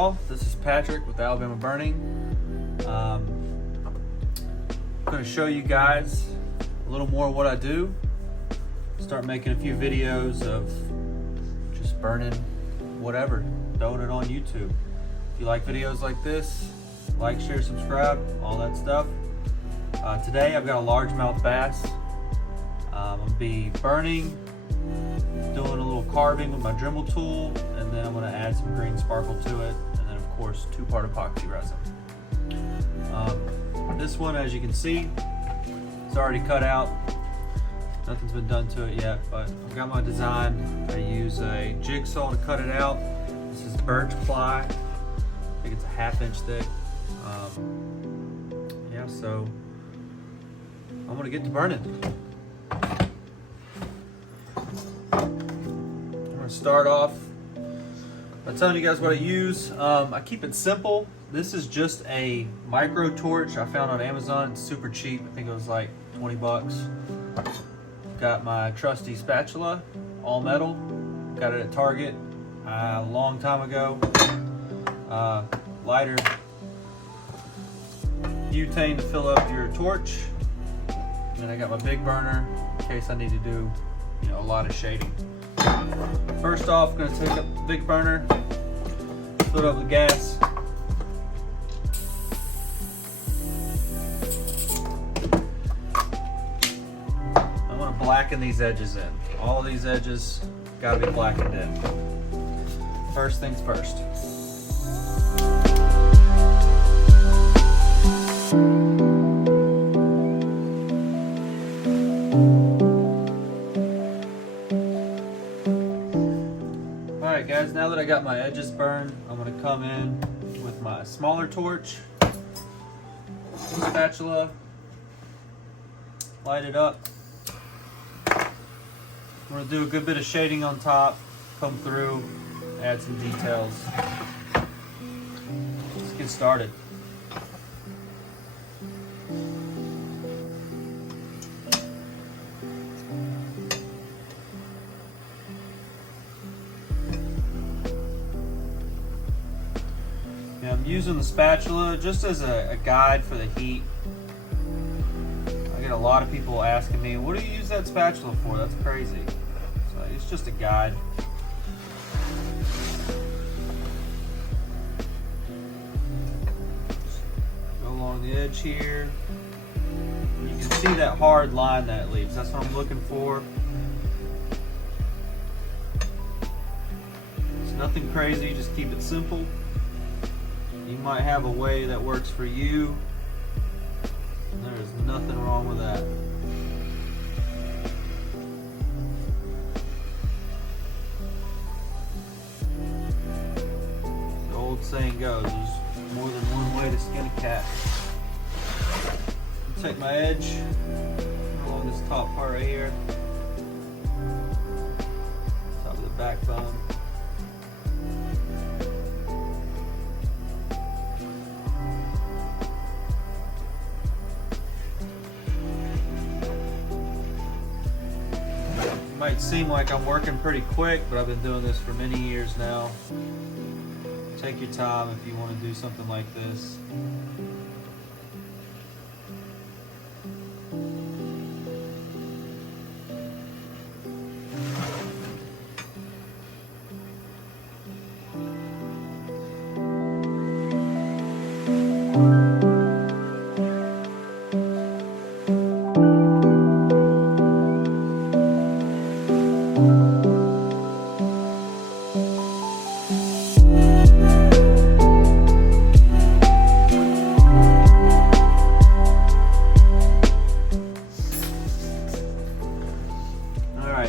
y'all. This is Patrick with Alabama Burning. I'm going to show you guys a little more of what I do. Start making a few videos of just burning whatever, throwing it on YouTube. If you like videos like this, like, share, subscribe, all that stuff. Today I've got a largemouth bass. I'm going to be burning, doing a little carving with my Dremel tool, and then I'm going to add some green sparkle to it, and then of course 2-part epoxy resin. This one, as you can see, it's already cut out. Nothing's been done to it yet, but I've got my design. I use a jigsaw to cut it out. This is birch ply. I think it's a 1/2 inch thick. Yeah, so I'm gonna get to burning. I'm gonna start off by telling you guys what I use. I keep it simple. This is just a micro torch I found on Amazon. It's super cheap. I think it was like 20 bucks. Got my trusty spatula, all metal. Got it at Target a long time ago. Lighter, butane to fill up your torch. And then I got my big burner in case I need to do, a lot of shading. First off, I'm gonna take up the big burner, fill it up with gas. I want to blacken these edges in. All these edges gotta be blackened in. First things first. Alright guys, now that I got my edges burned, I'm going to come in with my smaller torch, spatula, light it up. I'm going to do a good bit of shading on top, come through, add some details. Let's get started. I'm using the spatula just as a guide for the heat. I get a lot of people asking me, what do you use that spatula for? That's crazy. So it's just a guide. Go along the edge here. You can see that hard line that it leaves. That's what I'm looking for. It's nothing crazy, just keep it simple. You might have a way that works for you. There is nothing wrong with that. The old saying goes, there's more than one way to skin a cat. Take my edge along this top part right here, top of the backbone. Might seem like I'm working pretty quick, but I've been doing this for many years now. Take your time if you want to do something like this.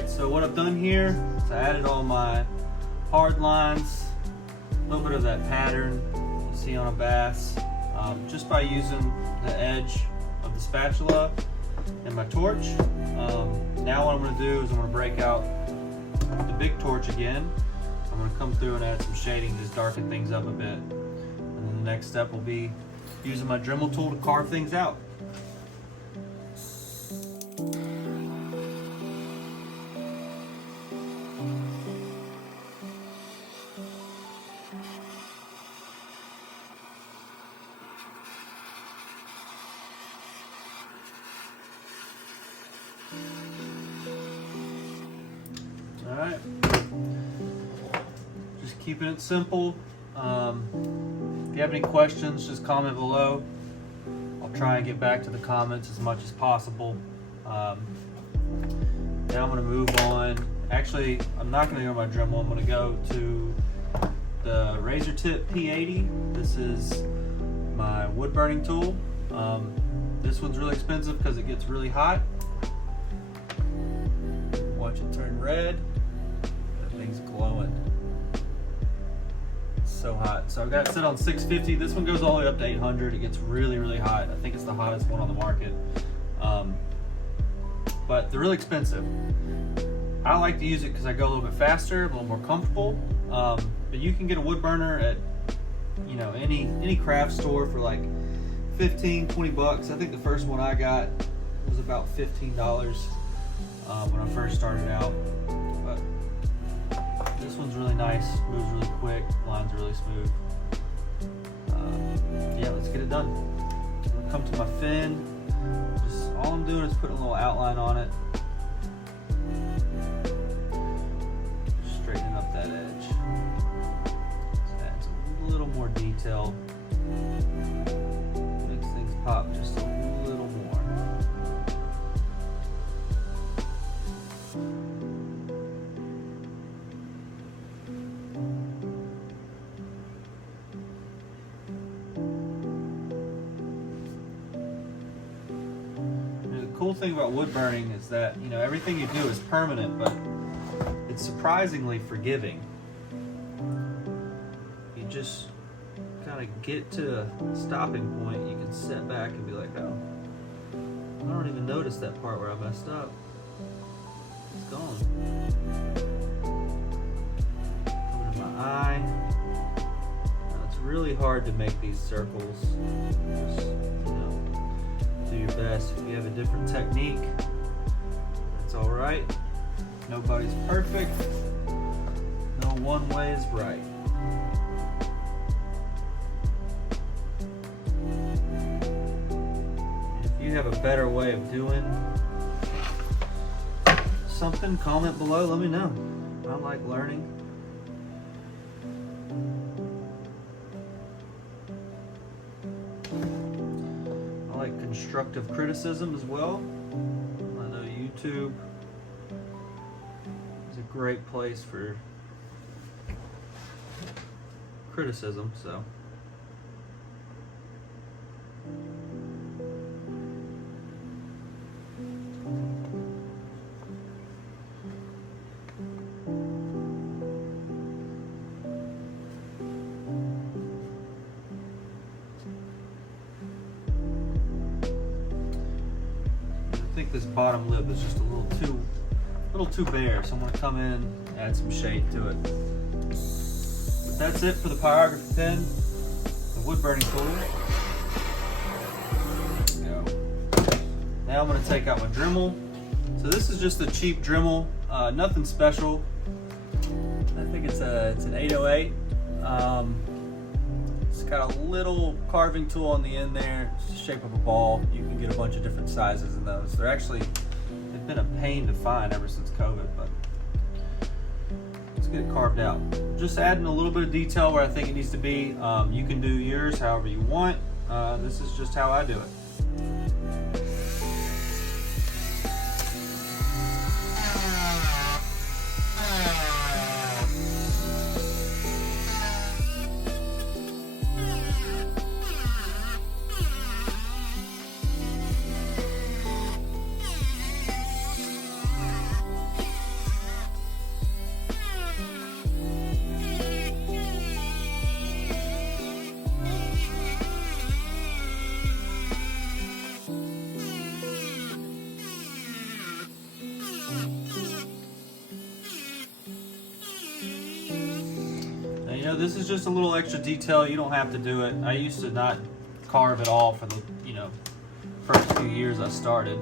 So what I've done here is I added all my hard lines, a little bit of that pattern you see on a bass, just by using the edge of the spatula and my torch. Now what I'm going to do is I'm going to break out the big torch again. I'm going to come through and add some shading, just darken things up a bit. And then the next step will be using my Dremel tool to carve things out. keeping it simple. If you have any questions, just comment below. I'll try and get back to the comments as much as possible. Now I'm going to move on. Actually, I'm not going to go to my Dremel. I'm going to go to the Razor Tip P80. This is my wood burning tool. This one's really expensive because it gets really hot. Watch it turn red. That thing's glowing. It's so hot. So I've got it set on 650. This one goes all the way up to 800. It gets really, really hot. I think it's the hottest one on the market. But they're really expensive. I like to use it because I go a little bit faster, a little more comfortable. But you can get a wood burner at, you know, any craft store for like 15, 20 bucks. I think the first one I got was about $15 when I first started out. But this one's really nice, moves really quick, lines are really smooth. Yeah, let's get it done. I'm gonna come to my fin. Just all I'm doing is putting a little outline on it. Straightening up that edge. Just adds a little more detail. Makes things pop just a little more. The cool thing about wood burning is that, you know, everything you do is permanent, but it's surprisingly forgiving. You just kind of get to a stopping point, you can sit back and be like, oh, I don't even notice that part where I messed up. It's gone. Coming to my eye. Now, it's really hard to make these circles. Just, you know, do your best. If you have a different technique, that's all right. Nobody's perfect. No one way is right. If you have a better way of doing something, comment below, let me know. I like learning. I like constructive criticism as well. I know YouTube is a great place for criticism, so. I think this bottom lip is just a little too bare, so I'm going to come in and add some shade to it. But that's it for the pyrography pen, the wood burning tool. There we go. Now I'm going to take out my Dremel. So this is just a cheap Dremel, nothing special. I think it's an 808. It's got a little carving tool on the end there. It's the shape of a ball. You can get a bunch of different sizes in those. They've been a pain to find ever since COVID, but let's get it carved out. Just adding a little bit of detail where I think it needs to be. You can do yours however you want. This is just how I do it. You know, this is just a little extra detail. You don't have to do it. I used to not carve at all for the, you know, first few years I started.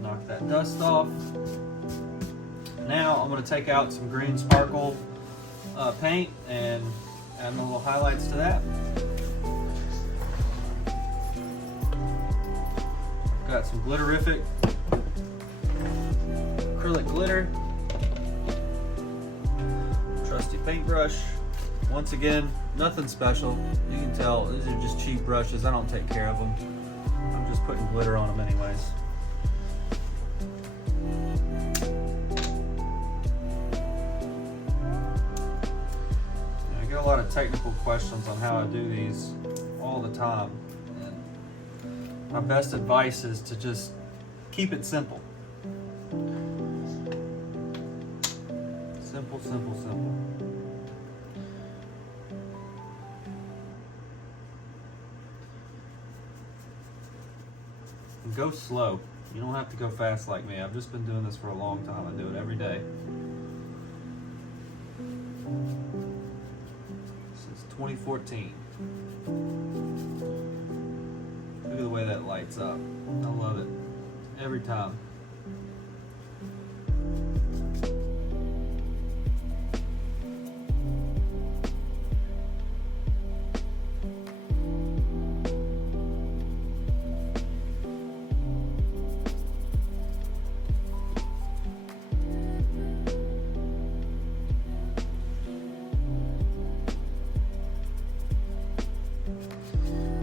Knock that dust off. Now I'm going to take out some green sparkle paint and add my little highlights to that. Got some glitterific. acrylic glitter, trusty paintbrush. Once again, nothing special. You can tell these are just cheap brushes. I don't take care of them. I'm just putting glitter on them anyways. I get a lot of technical questions on how I do these all the time. And my best advice is to just keep it simple. Simple, simple, simple. And go slow. You don't have to go fast like me. I've just been doing this for a long time. I do it every day. Since 2014. Look at the way that lights up. I love it. Every time.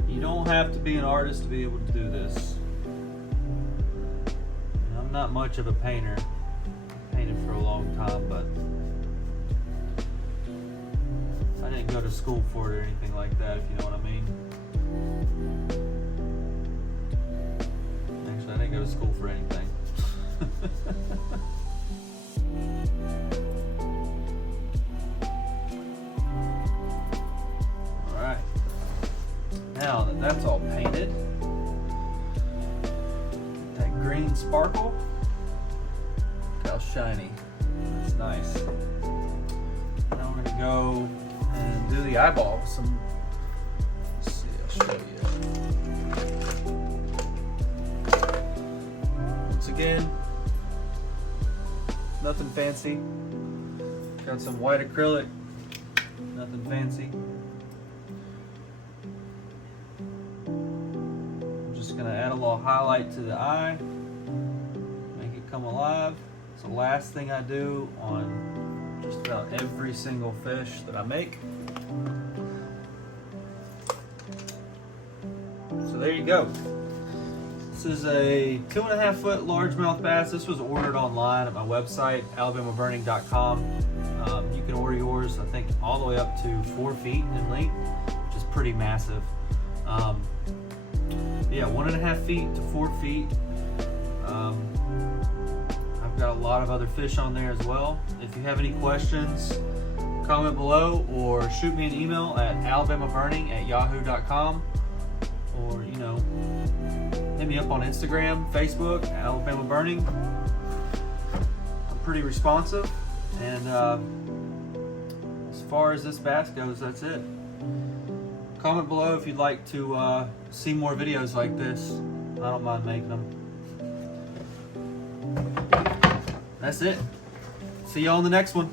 You don't have to be an artist to be able to do this. I'm not much of a painter. I've painted for a long time, but I didn't go to school for it or anything like that, if you know what I mean. Actually, I didn't go to school for anything. Alright. Now that that's all painted, that green sparkle, look how shiny. That's nice. Now we're gonna go and do the eyeball with some, let's see, I'll show you. Once again, nothing fancy. Got some white acrylic, nothing fancy. Gonna add a little highlight to the eye, make it come alive. It's the last thing I do on just about every single fish that I make. So there you go. This is a 2.5 foot largemouth bass. This was ordered online at my website, alabamaburning.com. You can order yours, I think, all the way up to 4 feet in length, which is pretty massive. Yeah, 1.5 feet to 4 feet. I've got a lot of other fish on there as well. If you have any questions, comment below or shoot me an email at alabamaburning@yahoo.com, or hit me up on Instagram, Facebook, Alabama Burning. I'm pretty responsive, and as far as this bass goes, that's it. Comment below if you'd like to see more videos like this. I don't mind making them. That's it. See y'all in the next one.